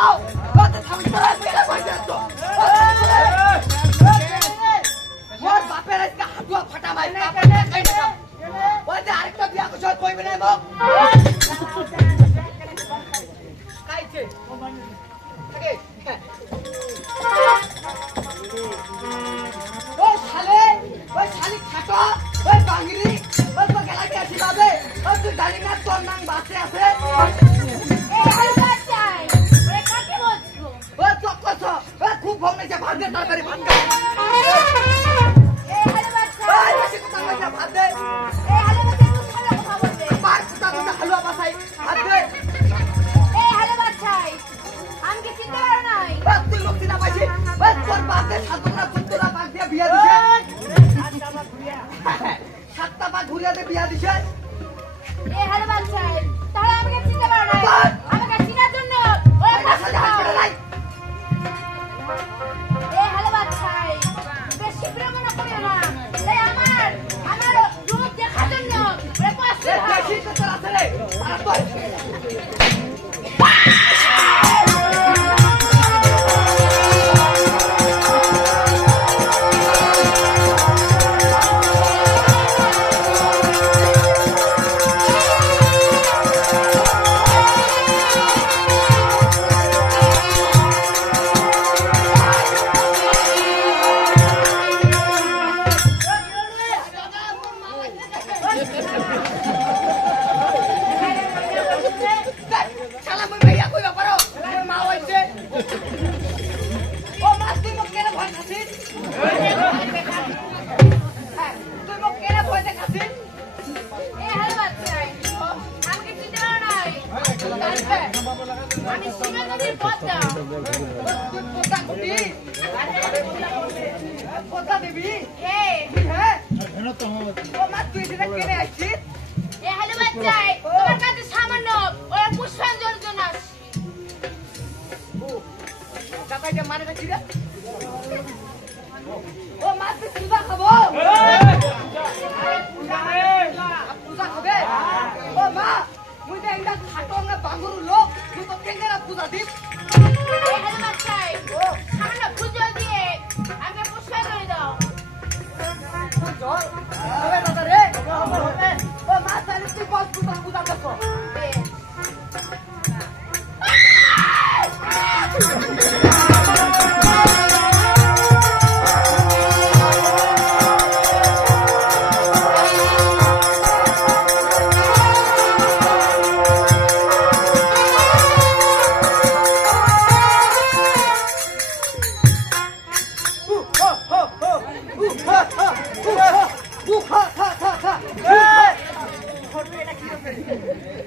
পাও কত থামছরা মেরে বসে আছো মোর বাপের আজকে হাতুয়া ফাটা মাই না ওই যে আরেকটা বিয়া করছ কইবে না মোক খাইছে আগে ওই শালি খাটো ওই বাঙ্গিরি ওই তো গেলা কি আসি বাবে ওই তুই জানি না তোর নাম বাসে আছে এই আরে বাচ্চাই ওরে কাকে বলছো ওই তো কত ওই খুব ভাবনে যে ভাত দে তরকারি ভাত খা এই আরে বাচ্চা ওই বেশি কথা কইনা ভাত দে এই আরে বাচ্চা একটু ভালো কথা বলবে পাঁচ কথা কথা হালুয়া বাসাই ভাত দে এই আরে বাচ্চাই আমি কি চিনতে পারো নাই ওই তুই লোক চিনা পাইছি ওই তোর বাপে সাতটা সুন্দরা পাক দিয়ে বিয়া দিছে সাতটা পাক ঘুরিয়া দিয়ে বিয়া দিছে এই আরে বাচ্চাই তাহলে আমাকে চিনতে পারো নাই আমাকে চিনার জন্য ওই সাথে হাত করে নাই এই আরে বাচ্চাই বেশি প্রেমনা করিও না এই আমার রূপ দেখার জন্য ওরে কষ্ট হয় বেশি কথা আছে রে আর তো শালা মই ভাইয়া কইবা পারো মোর মা হইছে ও মা তুই মোক কেন ভয় খাছিস তুই মোক কেন ভয় দেখাছিস এই আরে বাচ্চাই আমাকে চিনতে পারো নাই আমি সীমা নদীর পদ্মা তুই পোতা কুটি পোতা দেবি এই হ্যাঁ ও মা তুই এটা কেন আইছিস এই আরে বাচ্চাই তোমার কাছে সামান্য ওই পুষ্পাঞ্জলির জন্য আসছি কাকাইটা মানে কি রে ও মা তুই পূজা খাবো পূজা খাবে ও মা মুই তো একটা খাটো না বাঙ্গুর লোক তুই তো কেঙ্গেরা পূজা দিস এই আরে বাচ্চাই সামান্য পুজো দিয়ে আমাকে পুষ্পাঞ্জলি দাও চল হবে দাদা রে ও মা তাহলে তুই বল পূজা পূজা করছো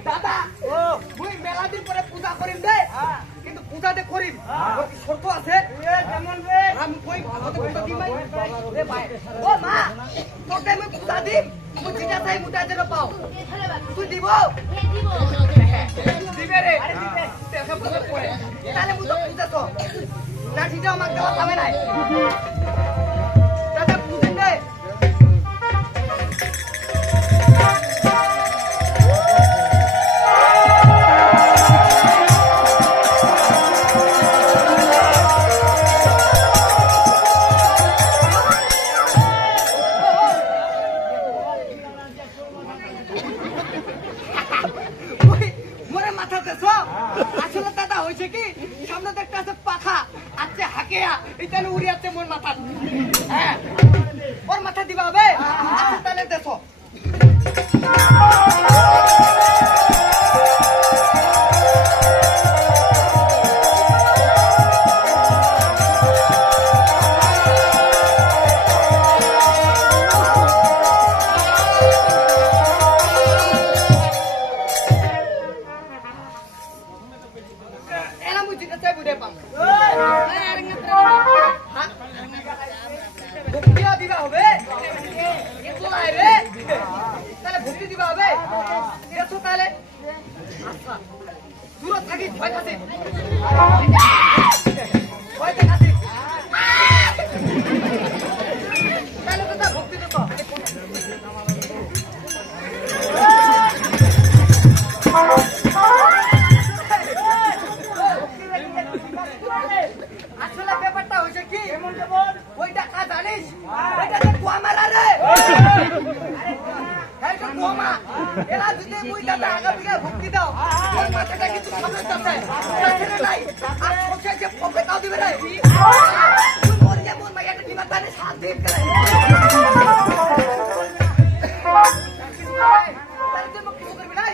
দাদা মুই মেলা দিন পরে পূজা করিম দে কিন্তু পূজাতে করিম শর্ত আছে কেমন রে আমি কই ভাগতে পূজা দিম রে ভাই ও মা তোকে আমি পূজা দিম তুই যেটা চাই মুটা যেন পাও এই আরে বাচ্চা তুই দিব এই দিব দিবে রে আরে দিবে দেখা পূজা করে তাহলে মুই তো পূজা তো লাঠিটা আমার গলা পাবে নাই দাদা পূজেন দে মোরে মাথাতে আসলে দাদা হয়েছে কি সামনে দেখতে আছে পাখা আছে হাকিয়া এটা উড়ি আছে মোর মাথা হ্যাঁ ওর মাথা দিবা হবে আচ্ছা তাহলে দেখো এলা মুই যেটা চাই বুঝে পাম ভক্তি দিবা হবে রে তাহলে ভক্তি দিবা হবে দেখো তাহলে আচ্ছা দূর থাকি ভয় খাতে ভয় দেখাতে তাহলে তো ভক্তি দিত সামনে যাচ্ছে ছেলে নাই আর ছোটে যে পকে তাও দিবে রে তুই মরে যা মোর মাইয়াটা দিবা তানে সাথ দিন করে তাহলে তুই মোক কিছু করবি নাই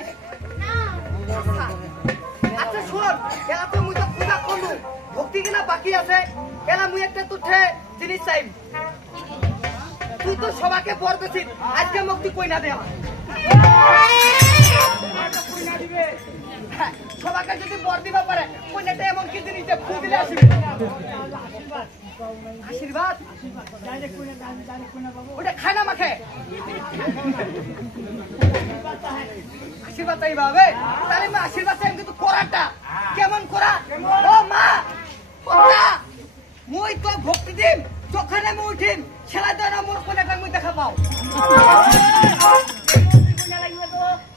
আচ্ছা শোন এলা তো মুই তো পূজা করলু ভক্তি কিনা বাকি আছে এলা মুই একটা তুঠে জিনিস চাই তুই তো সবাইকে বর দিছিস আজকে মোক তুই কই না দে সবাইকে যদি বর দিবা পারে কইনাটা এমন কি জিনিস ফুল দিলে আসবে আশীর্বাদ ওটা খায় না মাখে আশীর্বাদ চাইবা হবে তাহলে আমি আশীর্বাদ চাই কিন্তু করাটা কেমন করা ও মা করা মুই তো ভক্তি দিম যখন আমি উঠিম ছেলা দেয় না মোর কোনাটা মুই দেখা পাও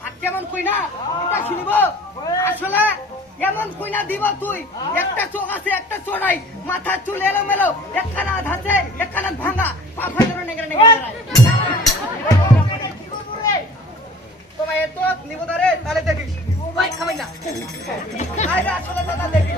আর কেমন কইনা এটা শুনিব আসলে এমন কইনা দিব তুই একটা চোখ আছে একটা চোখ নাই মাথা চুল এলোমেলো একখানা ধাঁচে একখানা ভাঙা পাফা ধরে নেগড়ে নেগড়ে তোমায় এত নিব রে তাহলে দেখিস ভাই খাবাই না আসলে দাদা দেখি